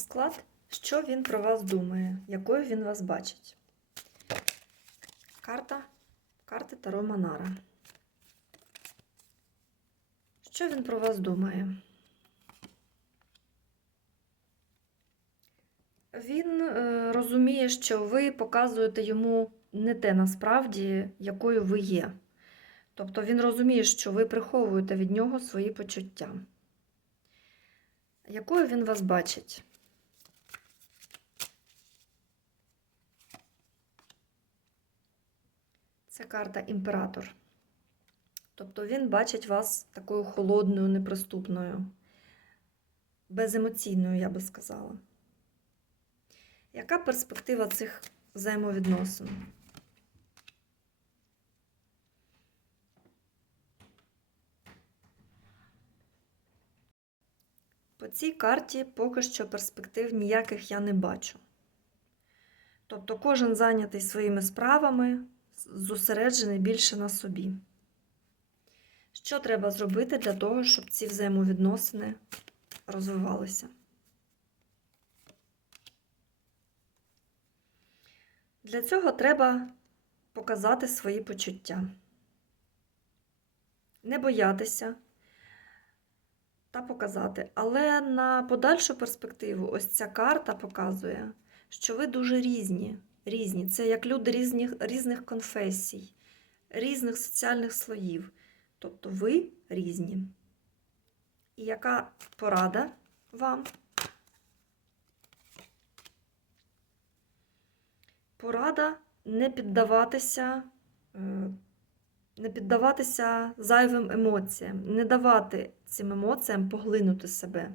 Розклад, що він про вас думає, якою він вас бачить. Карта, карти Таро Манара. Що він про вас думає? Він е, розуміє, що ви показуєте йому не те насправді, якою ви є. Тобто він розуміє, що ви приховуєте від нього свої почуття. Якою він вас бачить? Це карта імператор. Тобто він бачить вас такою холодною, неприступною, беземоційною, я би сказала. Яка перспектива цих взаємовідносин? По цій карті поки що перспектив ніяких я не бачу. Тобто кожен зайнятий своїми справами, зосереджений більше на собі. Що треба зробити для того, щоб ці взаємовідносини розвивалися? Для цього треба показати свої почуття, не боятися та показати. Але на подальшу перспективу ось ця карта показує, що ви дуже різні. Різні. Це як люди різних, різних конфесій, різних соціальних слоїв. Тобто ви різні. І яка порада вам? Порада не піддаватися, е, не піддаватися зайвим емоціям, не давати цим емоціям поглинути себе.